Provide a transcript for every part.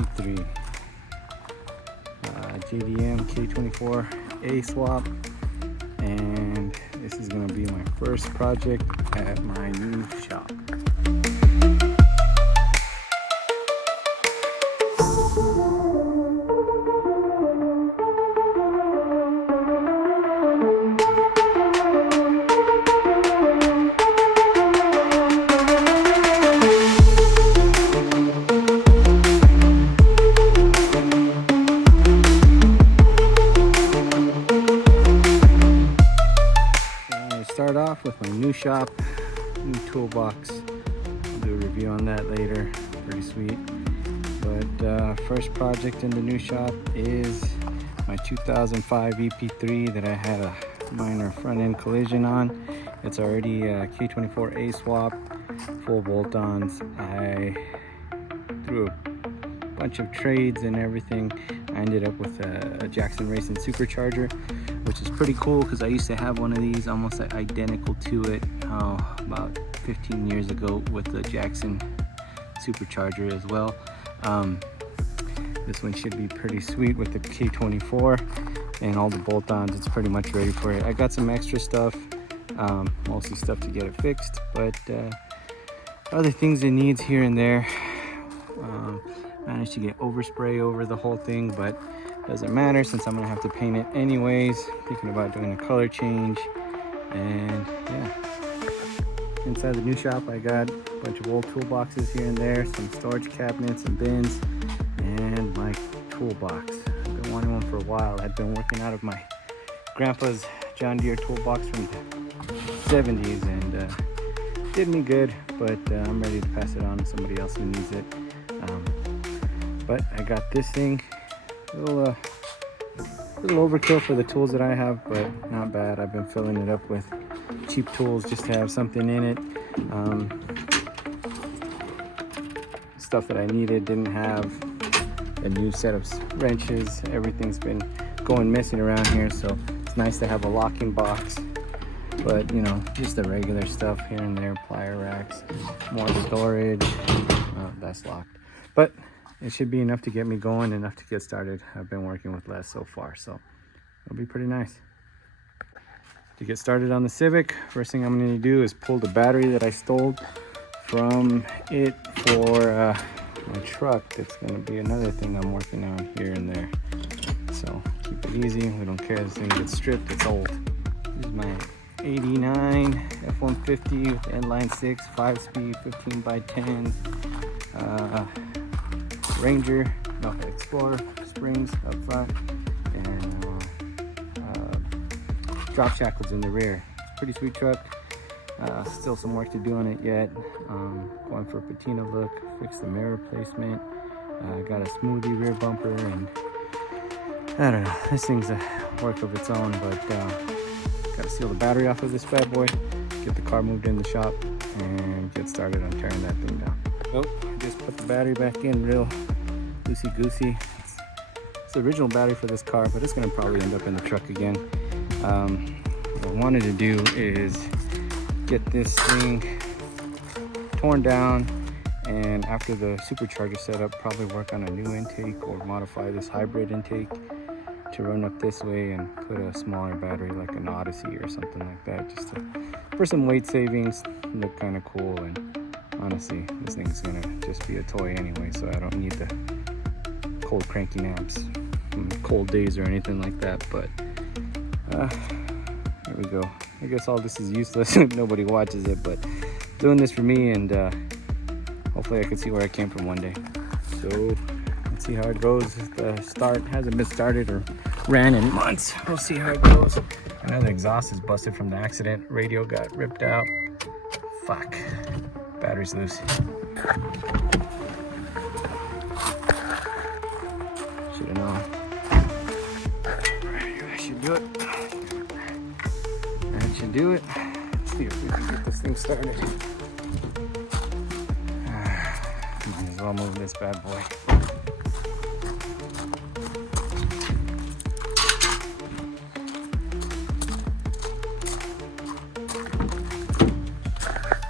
Ep3 JDM K24A swap, and this is going to be my first project at my new shop. Start off with my new shop, new toolbox. I'll do a review on that later. Pretty sweet. But first project in the new shop is my 2005 Ep3 that I had a minor front end collision on. It's already a K24A swap, full bolt-ons. I threw a bunch of trades and everything. I ended up with a Jackson Racing Supercharger, which is pretty cool because I used to have one of these almost identical to it about 15 years ago with the Jackson Supercharger as well. This one should be pretty sweet with the K24 and all the bolt-ons. It's pretty much ready for it. I got some extra stuff, mostly stuff to get it fixed, but other things it needs here and there. Managed to get overspray over the whole thing, but doesn't matter since I'm gonna have to paint it anyways. Thinking about doing a color change. And yeah, inside the new shop I got a bunch of old toolboxes here and there, some storage cabinets and bins, and my toolbox. I've been wanting one for a while. I've been working out of my grandpa's John Deere toolbox from the 70s, and did me good, but I'm ready to pass it on to somebody else who needs it. But I got this thing, a little overkill for the tools that I have, but not bad. I've been filling it up with cheap tools just to have something in it. Stuff that I needed, didn't have a new set of wrenches. Everything's been going missing around here, so it's nice to have a locking box. But you know, just the regular stuff here and there, plier racks, more storage. That's locked, but it should be enough to get me going, enough to get started. I've been working with less so far, so it'll be pretty nice. To get started on the Civic, first thing I'm going to do is pull the battery that I stole from it for my truck. That's going to be another thing I'm working on here and there. So keep it easy. We don't care. This thing gets stripped. It's old. This is my 89 F-150 with inline 6, 5-speed, 15x10. Ranger, no, Explorer springs up front, and drop shackles in the rear. It's a pretty sweet truck. Still some work to do on it yet. Going for a patina look, fix the mirror placement. Got a smoothie rear bumper, and I don't know, this thing's a work of its own, but got to seal the battery off of this bad boy, get the car moved in the shop, and get started on tearing that thing down. Oh, just put the battery back in real loosey-goosey. It's the original battery for this car, but it's going to probably end up in the truck again. What I wanted to do is get this thing torn down, and after the Supercharger setup, probably work on a new intake or modify this hybrid intake to run up this way and put a smaller battery like an Odyssey or something like that, just for some weight savings. Look kind of cool, and honestly, this thing's gonna just be a toy anyway, so I don't need the cold cranking amps from cold days or anything like that. But there we go. I guess all this is useless if nobody watches it, but doing this for me, and hopefully I can see where I came from one day. So let's see how it goes. The start hasn't been started or ran in months. We'll see how it goes. I know the exhaust is busted from the accident. Radio got ripped out. Fuck. Battery's loose. Should've known. That should do it. That should do it. Let's see if we can get this thing started. Might as well move this bad boy.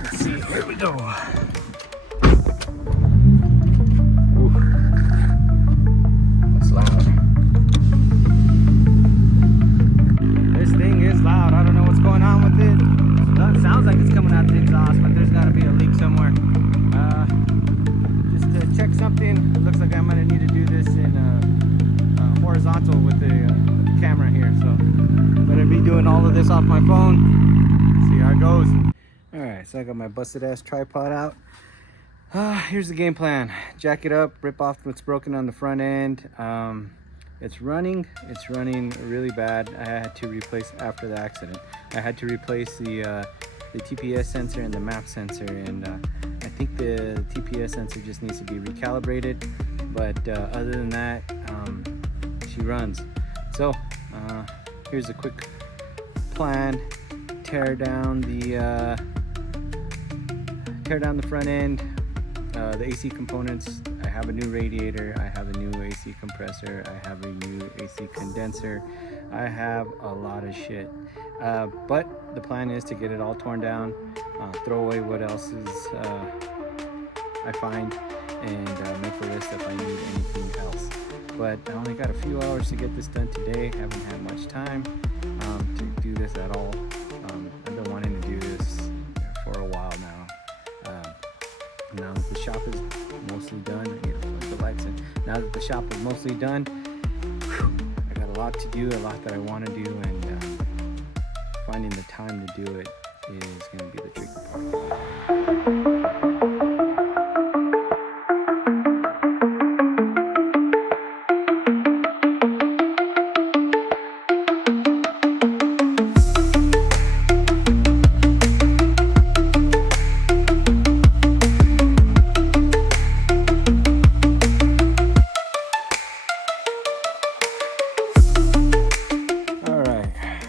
Let's see, here we go. Ooh. this off my phone. See how it goes. All right, so I got my busted ass tripod out. Here's the game plan. Jack it up, rip off what's broken on the front end. It's running really bad. I had to replace, after the accident, I had to replace the TPS sensor and the map sensor, and I think the TPS sensor just needs to be recalibrated, but other than that, she runs. So here's a quick plan. Tear down the front end, the AC components. I have a new radiator, I have a new AC compressor, I have a new AC condenser. I have a lot of shit, but the plan is to get it all torn down, throw away what else is I find, and make a list if I need anything else. But I only got a few hours to get this done today. Haven't had much time to do this at all. I've been wanting to do this for a while now. Now that the shop is mostly done, I need to put the lights in. Now that the shop is mostly done, I got a lot to do, a lot that I want to do, and finding the time to do it is going to be the tricky part.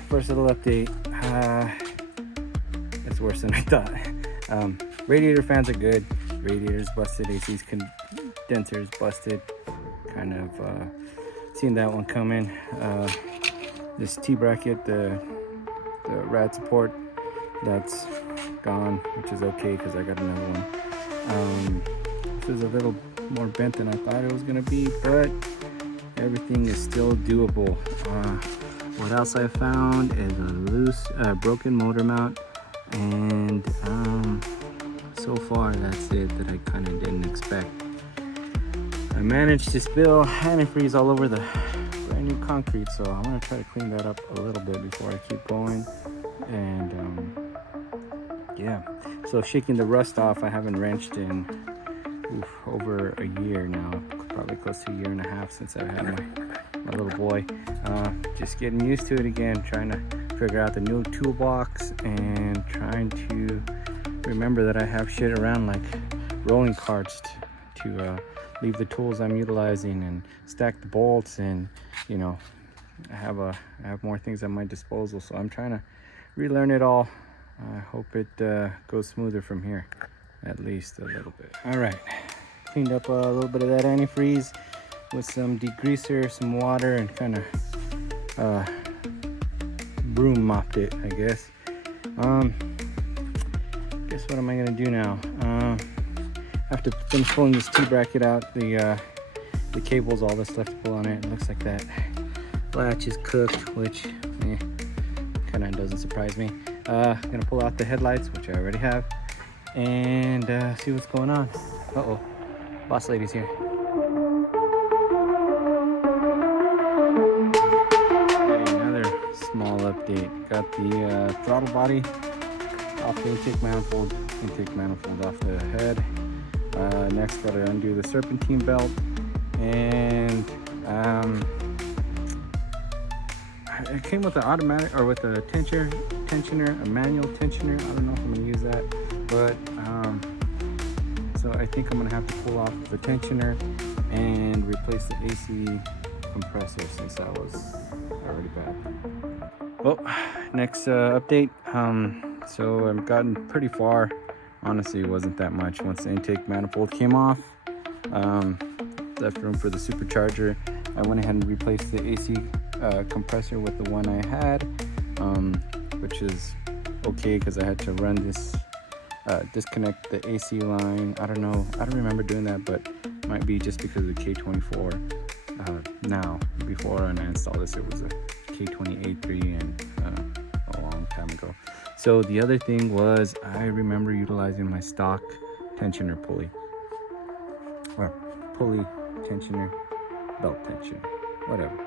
First little update, it's worse than I thought. Radiator fans are good, radiators busted, AC's condensers busted, kind of seen that one coming. This T-bracket, the rad support, that's gone, which is okay because I got another one. This is a little more bent than I thought it was going to be, but everything is still doable. What else I found is a loose, broken motor mount, and so far that's it that I kind of didn't expect. I managed to spill antifreeze all over the brand new concrete, so I'm gonna try to clean that up a little bit before I keep going. And yeah, so shaking the rust off, I haven't wrenched in over a year now, probably close to a year and a half since I've had my little boy. Just getting used to it again, trying to figure out the new toolbox and trying to remember that I have shit around like rolling carts to leave the tools I'm utilizing and stack the bolts, and you know, I have more things at my disposal, so I'm trying to relearn it all. I hope it goes smoother from here, at least a little bit. All right, cleaned up a little bit of that antifreeze with some degreaser, some water, and kind of broom mopped it, I guess. Guess what am I gonna do now? I have to finish pulling this T-bracket out. The cable's all that's left to pull on it. It looks like that latch is cooked, which kind of doesn't surprise me. Gonna pull out the headlights, which I already have, and see what's going on. Uh-oh, boss lady's here. Small update. Got the throttle body off the intake manifold off the head. Next, got to undo the serpentine belt, and it came with an automatic, or with a tensioner, a manual tensioner. I don't know if I'm gonna use that, but so I think I'm gonna have to pull off the tensioner and replace the AC compressor since that was already bad. Well, next update. So I've gotten pretty far. Honestly, it wasn't that much. Once the intake manifold came off, left room for the supercharger, I went ahead and replaced the AC compressor with the one I had, which is okay because I had to run this, disconnect the AC line. I don't remember doing that, but it might be just because of the K24. Now, before when I installed this, it was a K20A3 and a long time ago. So the other thing was, I remember utilizing my stock tensioner pulley, or pulley tensioner, belt tensioner, whatever.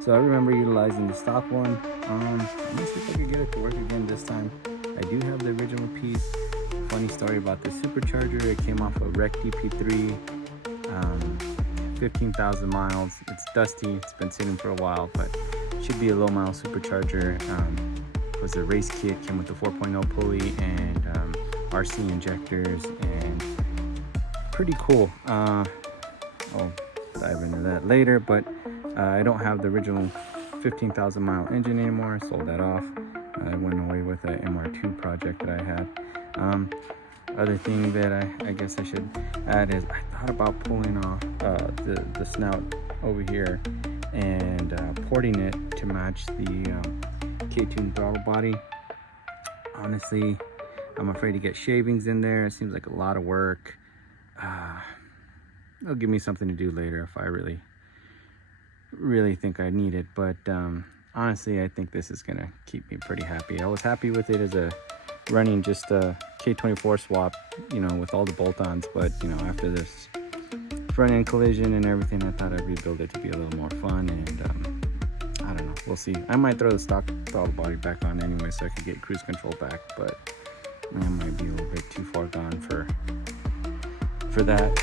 So I remember utilizing the stock one. Let me see if I can get it to work again this time. I do have the original piece. Funny story about the Supercharger. It came off a wrecked Ep3, 15,000 miles. It's dusty. It's been sitting for a while, but it should be a low mile Supercharger. Was a race kit. Came with the 4.0 pulley and RC injectors, and pretty cool. I'll dive into that later, but I don't have the original 15,000 mile engine anymore. I sold that off. I went away with an MR2 project that I had. Other thing that I guess I should add is I thought about pulling off the snout over here and porting it to match the K-tune throttle body. Honestly, I'm afraid to get shavings in there. It seems like a lot of work. It'll give me something to do later if I really think I need it, but honestly, I think this is gonna keep me pretty happy. I was happy with it as a running just a K24 swap, you know, with all the bolt-ons, but you know, after this front end collision and everything, I thought I'd rebuild it to be a little more fun, and I don't know, we'll see. I might throw the stock throttle body back on anyway so I could get cruise control back, but it might be a little bit too far gone for that.